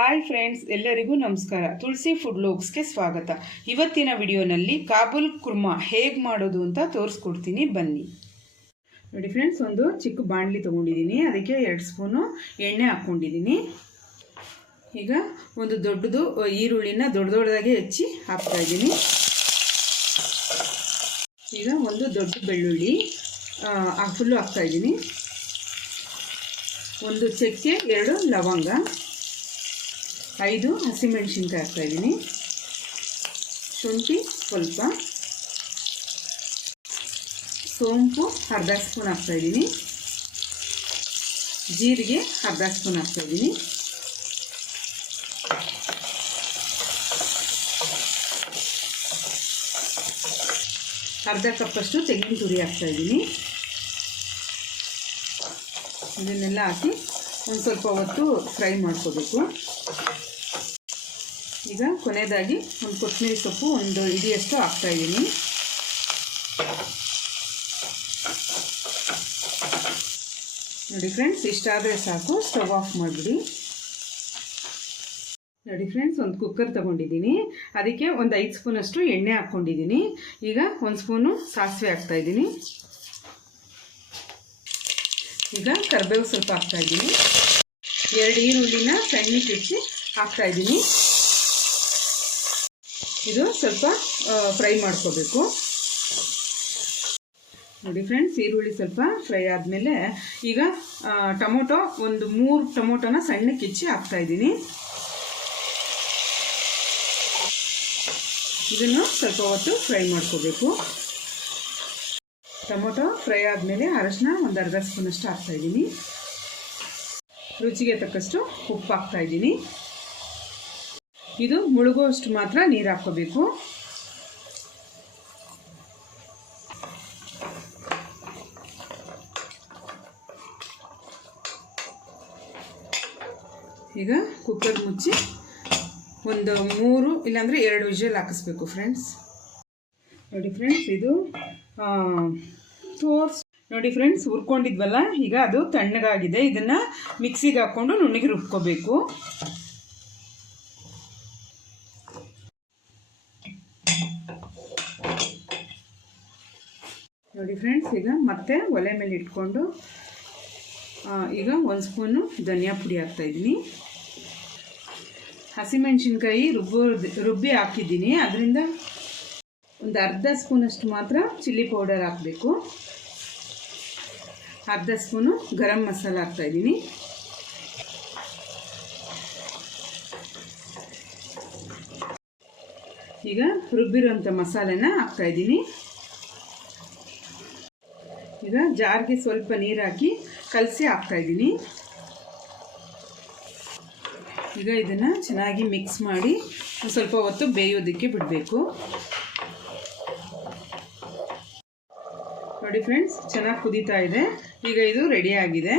Hi friends ಎಲ್ಲರಿಗೂ ನಮಸ್ಕಾರ. ತುಳಸಿ food ಲೋಕ್ಸ್ಗೆ ಸ್ವಾಗತ. ಇವತ್ತಿನ ವಿಡಿಯೋನಲ್ಲಿ ಕಾಬುಲ್ ಕುರ್ಮಾ ಹೇಗೆ ಮಾಡೋದು ಅಂತ ತೋರಿಸ್ಕೊಡ್ತೀನಿ. ಬನ್ನಿ. ನೋಡಿ ಫ್ರೆಂಡ್ಸ್ ಒಂದು ಚಿಕ್ಕ ಬಾಣಲಿ ತೊಗೊಂಡಿದ್ದೀನಿ. ಅದಕ್ಕೆ ಎರಡು ಸ್ಪೂನು ಎಣ್ಣೆ ಹಾಕ್ಕೊಂಡಿದ್ದೀನಿ. ಈಗ ಒಂದು ದೊಡ್ಡದು ಈರುಳ್ಳಿನ ದೊಡ್ಡ ದೊಡ್ಡದಾಗಿ ಹೆಚ್ಚಿ ಹಾಕ್ತಾ ಇದ್ದೀನಿ. ಈಗ ಒಂದು ದೊಡ್ಡ ಬೆಳ್ಳುಳ್ಳಿ ಫುಲ್ಲು ಹಾಕ್ತಾ ಇದ್ದೀನಿ. ಒಂದು ಚಕ್ಕೆ ಎರಡು ಲವಂಗ. ಐದು ಹಸಿಮೆಣಸಿನ್ಕಾಯಿ ಹಾಕ್ತಾಯಿದ್ದೀನಿ ಶುಂಠಿ ಸ್ವಲ್ಪ. ಸೋಂಪು ಅರ್ಧ ಸ್ಪೂನ್ ಹಾಕ್ತಾಯಿದ್ದೀನಿ ಜೀರಿಗೆ ಅರ್ಧ ಸ್ಪೂನ್ ಹಾಕ್ತಾಯಿದ್ದೀನಿ ಅರ್ಧ ಕಪ್ಪಷ್ಟು ತೆಂಗಿನ ತುರಿ ಹಾಕ್ತಾಯಿದ್ದೀನಿ ಇದನ್ನೆಲ್ಲ ಹಾಕಿ ಒಂದು ಸ್ವಲ್ಪ ಹೊತ್ತು ಫ್ರೈ ಮಾಡ್ಕೋಬೇಕು. ಈಗ ಕೊನೆಯದಾಗಿ ಒಂದು ಕೊತ್ತಂಬರಿ ಸೊಪ್ಪು ಒಂದು ಇಡಿಯಷ್ಟು ಹಾಕ್ತಾಯಿದ್ದೀನಿ ನೋಡಿ ಫ್ರೆಂಡ್ಸ್ ಇಷ್ಟಾದರೆ ಸಾಕು, ಸ್ಟವ್ ಆಫ್ ಮಾಡಿಬಿಡಿ. ನೋಡಿ ಫ್ರೆಂಡ್ಸ್, ಒಂದು ಕುಕ್ಕರ್ ತೊಗೊಂಡಿದ್ದೀನಿ. ಅದಕ್ಕೆ ಒಂದು ಐದು ಸ್ಪೂನಷ್ಟು ಎಣ್ಣೆ ಹಾಕ್ಕೊಂಡಿದ್ದೀನಿ ಈಗ ಒಂದು ಸ್ಪೂನು ಸಾಸಿವೆ ಹಾಕ್ತಾಯಿದ್ದೀನಿ ಈಗ ಕರಿಬೇವು ಸ್ವಲ್ಪ ಹಾಕ್ತಾಯಿದ್ದೀನಿ ಎರಡು ಈರುಳ್ಳಿನ ಸಣ್ಣ ಚುಚ್ಚಿ ಹಾಕ್ತಾ ಇದ್ದೀನಿ. ಇದು ಸ್ವಲ್ಪ ಫ್ರೈ ಮಾಡ್ಕೋಬೇಕು. ನೋಡಿ ಫ್ರೆಂಡ್ಸ್, ಈರುಳ್ಳಿ ಸ್ವಲ್ಪ ಫ್ರೈ ಆದಮೇಲೆ ಈಗ ಟೊಮೊಟೊ ಒಂದು ಮೂರು ಟೊಮೊಟೊನ ಸಣ್ಣಕ್ಕೆ ಹಾಕ್ತಾ ಇದ್ದೀನಿ. ಇದನ್ನು ಸ್ವಲ್ಪ ಹೊತ್ತು ಫ್ರೈ ಮಾಡ್ಕೋಬೇಕು. ಟೊಮೊಟೊ ಫ್ರೈ ಆದಮೇಲೆ ಅರಶಿನ ಒಂದು ಅರ್ಧ ಸ್ಪೂನಷ್ಟು ಹಾಕ್ತಾಯಿದ್ದೀನಿ ರುಚಿಗೆ ತಕ್ಕಷ್ಟು ಉಪ್ಪು ಹಾಕ್ತಾಯಿದ್ದೀನಿ ಇದು ಮುಳುಗುವಷ್ಟು ಮಾತ್ರ ನೀರು ಹಾಕ್ಕೋಬೇಕು. ಈಗ ಕುಕ್ಕರ್ ಮುಚ್ಚಿ ಒಂದು ಮೂರು ಇಲ್ಲಾಂದರೆ ಎರಡು ವಿಷಲ್ ಹಾಕಿಸ್ಬೇಕು ಫ್ರೆಂಡ್ಸ್ ನೋಡಿ ಫ್ರೆಂಡ್ಸ್ ಇದು ತೋರ್ಸ್ ನೋಡಿ ಫ್ರೆಂಡ್ಸ್, ಹುರ್ಕೊಂಡಿದ್ವಲ್ಲ, ಈಗ ಅದು ತಣ್ಣಗಾಗಿದೆ. ಇದನ್ನು ಮಿಕ್ಸಿಗೆ ಹಾಕ್ಕೊಂಡು ನುಣ್ಣಗೆ ರುಬ್ಕೋಬೇಕು. ನೋಡಿ ಫ್ರೆಂಡ್ಸ್, ಈಗ ಮತ್ತೆ ಒಲೆ ಮೇಲೆ ಇಟ್ಕೊಂಡು ಈಗ ಒಂದು ಸ್ಪೂನು ಧನಿಯಾ ಪುಡಿ ಹಾಕ್ತಾಯಿದ್ದೀನಿ ಹಸಿಮೆಣಸಿನ್ಕಾಯಿ ರುಬ್ಬೋ ರುಬ್ಬಿ ಹಾಕಿದ್ದೀನಿ. ಅದರಿಂದ ಒಂದು ಅರ್ಧ ಸ್ಪೂನಷ್ಟು ಮಾತ್ರ ಚಿಲ್ಲಿ ಪೌಡರ್ ಹಾಕಬೇಕು. ಅರ್ಧ ಸ್ಪೂನು ಗರಂ ಮಸಾಲ ಹಾಕ್ತಾಯಿದ್ದೀನಿ ಈಗ ರುಬ್ಬಿರೋಂಥ ಮಸಾಲೆನ ಹಾಕ್ತಾಯಿದ್ದೀನಿ ಈಗ ಜಾರ್ಗೆ ಸ್ವಲ್ಪ ನೀರು ಹಾಕಿ ಕಲಸಿ ಹಾಕ್ತಾಯಿದ್ದೀನಿ ಈಗ ಇದನ್ನು ಚೆನ್ನಾಗಿ ಮಿಕ್ಸ್ ಮಾಡಿ ಸ್ವಲ್ಪ ಹೊತ್ತು ಬೇಯೋದಕ್ಕೆ ಬಿಡಬೇಕು. ನೋಡಿ ಫ್ರೆಂಡ್ಸ್ ಚೆನ್ನಾಗಿ ಕುದೀತಾ ಇದೆ. ಈಗ ಇದು ರೆಡಿ ಆಗಿದೆ.